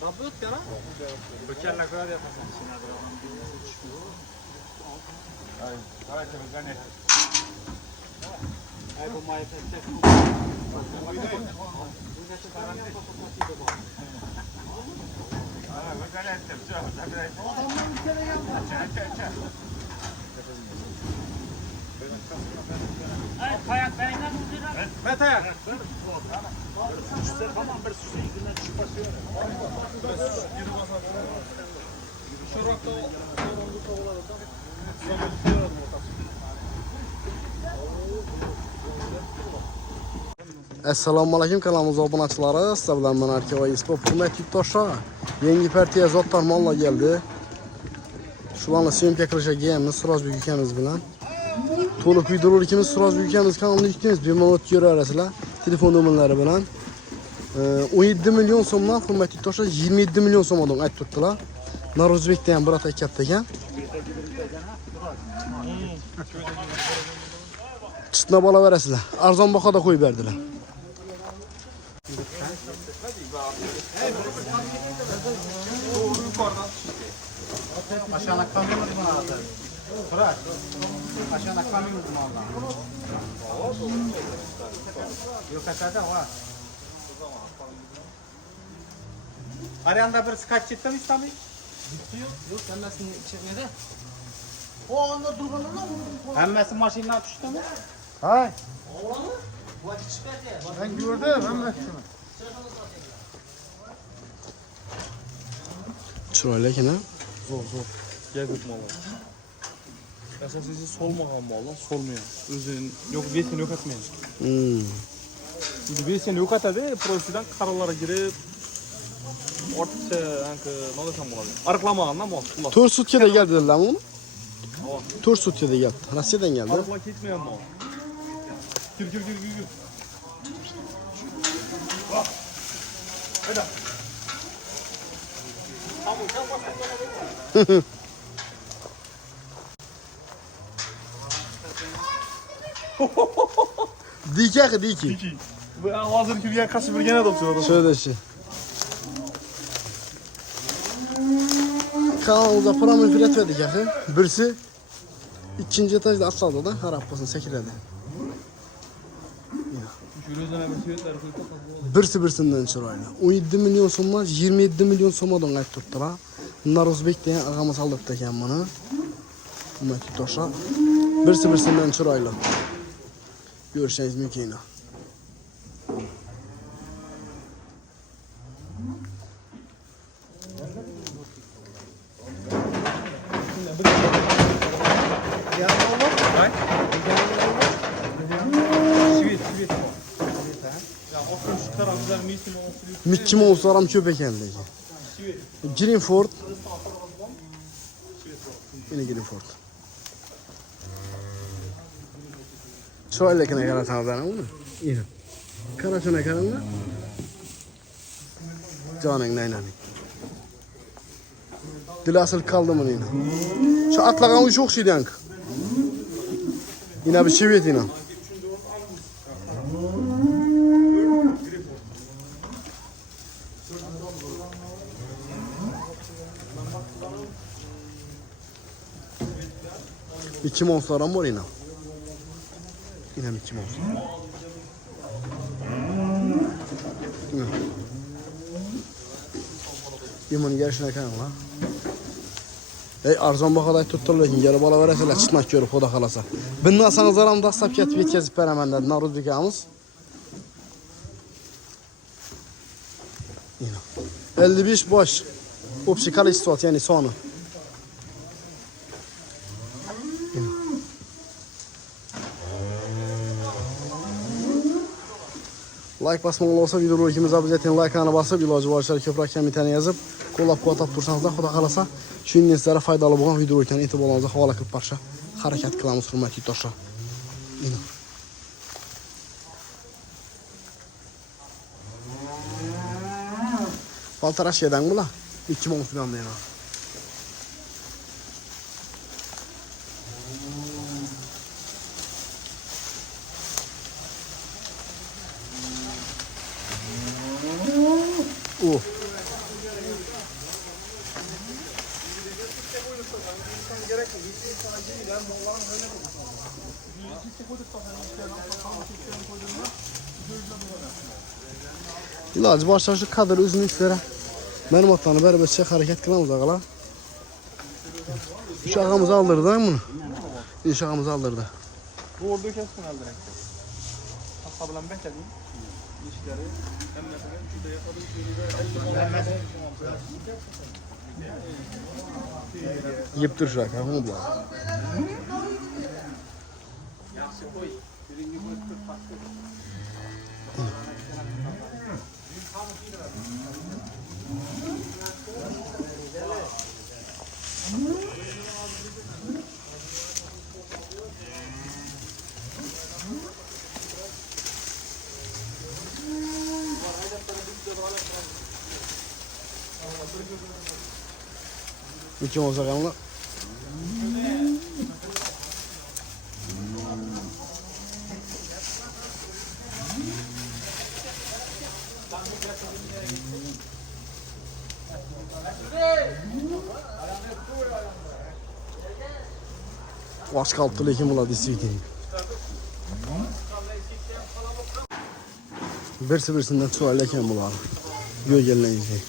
Kapı yok ya lan. Bökerle kadar yapasın. Ay, давайте выгонять. Ay bu mayfette. Выгонять все, забирайте. Adamlar bir kere geldi. Aç. Ay, kayak kayından mı diyor? Evet, ayak. Tamam, bir sürü yüzünden düşüp basıyor. Şurakta Assalomu alaykum, kanalimiz obunachilari. Sizlar bilan men Arka va Esport hurmatli yurtdoshlar. Yangi partiya zotlar mollar geldi. Shularni syomka qilishayapmiz Surojbek ukamiz bilan. To'liq videolarimiz Surojbek ukamiz kanaliga yuklaymiz. Bemalol ko'rasizlar. Telefon nomerlari bilan 17 million so'mdan hurmatli yurtdoshlar 27 million so'mdan aytib turibdilar. Norozbekda ham bir ota katta ekan. Chitna bola berasizlar. Arzon bahoda qo'yib berdilar. Aşağınak kamyonuz mu lazım? Bırak. Aşağınak kamyonuz mu lazım? Yok aşağıda var. Arayanda birisi kaç çıktı mı İslam'ı? Yok, emmesini çekmedi. O anda durmadan mı? Hemmesi maşinler düştü mü? Hay, Oğlan mı? Vakit çıkardı. ben gördüm hemmesini. Chiroyli ekan ha. Zor. Geldik mallar. Asosiysi solmagan mallar solmuyor. Özünün yok besini yok etmeyin. Şimdi besini yok etadi, profilden karalara girip ortaça anki ne desem bo'ladi. Arıqlamagandan mal. 4 sutkada geldi dedilar bunu. 4 sutkada geldi. Rossiyadan geldi. Arıqla ketmagan mal. Gir. Hayda. Diki. Bu hazır kirgen kaçı bir gene doktor. Şöyle şey. Kanalımıza paramı filet verdik yakın. Birisi ikinci etajda aşağıda da harap olsun sekiredi. Birisinden chiroyli. 17 milyon so'mdan 27 milyon so'mdan aytib turibdilar. Norozbek degan agamiz aldibdi ekan buni. Hurmatli do'stlar. Birisinden chiroyli. Ko'rishingiz mumkin. Mickey Mouse'lar ham ko'p ekan lekin. Greenford. Yine Greenford. Chiroyli ekan qarasangizlar uni. Ina. Qarachana qaranglar. Joning naynani. Dilasıl kaldı mı yine? Şu atlagan uç o'xshaydi anki. Yine bir chevet yine. Mickey Mouse'lar ham bor yine. Yine Mickey Mouse. Yemini gelişine kan lan. Arzon bahoda aytib turibdilar lekin kelib olaverasizlar, chitnak ko'rib xudo xolasa. Bilmasanizlar ham dastlab ketib yetkazib beraman dedi Norozbek akamiz. 55 bosh. Общий количество, yani sonu. Like basmalı olsa videolarımıza obязательно like'ını basıp iloji boricha ko'proq kommentariy yozib, qo'llab-quvvatlab tursanızlar, xudo xolasa shu sizlarga foydali bo'lgan videolarni e'tiboringizga havola qilib borishga harakat qilamiz, hurmatli yurtdoshlar. Paltaraş şeyden mi la? 2 mum falan değil ha. İlacı başlar şu kadar özünü işlere. Benim atlarını beraber hareket kılamız ağalar. Şu ağamızı aldırdı değil mi bunu? İş ağamızı aldırdı. Bu orada kessin al direkt. Hasta bilen bekledim. İşleri emniyetine şurada yapadım. Yiyip dur şu ağamı bu. İki olsa kanlı. Aç kalktı lekin bula disiydi. Birisi birisinden sual lekin bular. Göğe gelinen izleyin.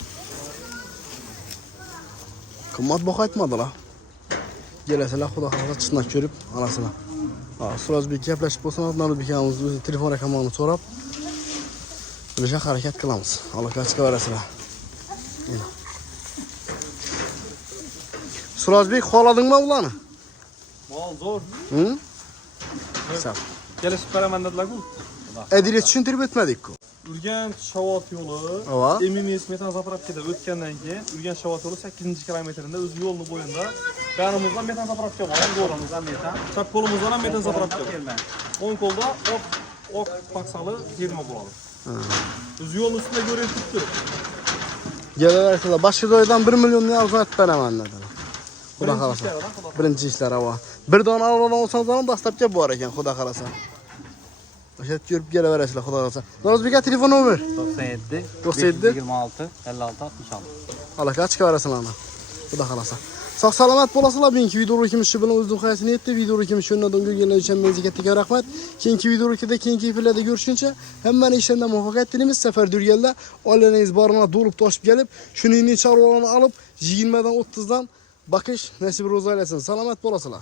Kımmat bok aytmadı la. Geleseler Xudo xohlasa çıtnak görüp anasına. Suraz bir gaplaşıp olsan adlarını bir kağımız telefon rakamlarını sorab bilece hareket kılamız. Allah kaçka veresiler. Suraz Bey xohladın mı ulanı? Mal zor. Hı? Sağ. Gelişip beramen dediler ku. Edilet tushuntirib o'tmadik ku. Urganch Shavot yo'li, Ava. MMS metan zapravkada o'tgandan keyin Urganch Shavot yo'li 8-kilometrida o'z yo'lini bo'yinda bag'rimizdan metan zapravka bor, qo'limizdan metan. Chap qo'limizdan ham metan zapravka. O'ng qo'lda oq paksali terma bo'ladi. O'z yo'lni ustida ko'rib turibdi. Kelaversalar boshqa joydan 1 millionni arzon aytib beraman dedilar. Xudo xolasa. Birinchi ishlar ava. Bir dona arzon olsangiz ham dastlabki bor ekan, xudo xolasa. O'sha ko'rib kelaverasizlar, xudo xolasa. Nozbek aka telefon nomer 97 97 26 56 66. Alaka chiqaverasizlar ana. Xudo xolasa. Sog' salomat bo'lasizlar. Bugungi videorolikimiz shu bilan o'z nihoyasiga yetdi. Videorolikimiz shundan o'ngilganlar uchun menga katta rahmat. Keyingi videorolikda keyingi filmlarda ko'rishguncha hammani ishondan muvaffaqiyat tilaymiz. Safar durganda oilangiz borina to'lib toshib kelib, shuning chorvalarni olib 20 dan 30 dan baqish nasib ro'za aylasin. Salomat bo'lasizlar.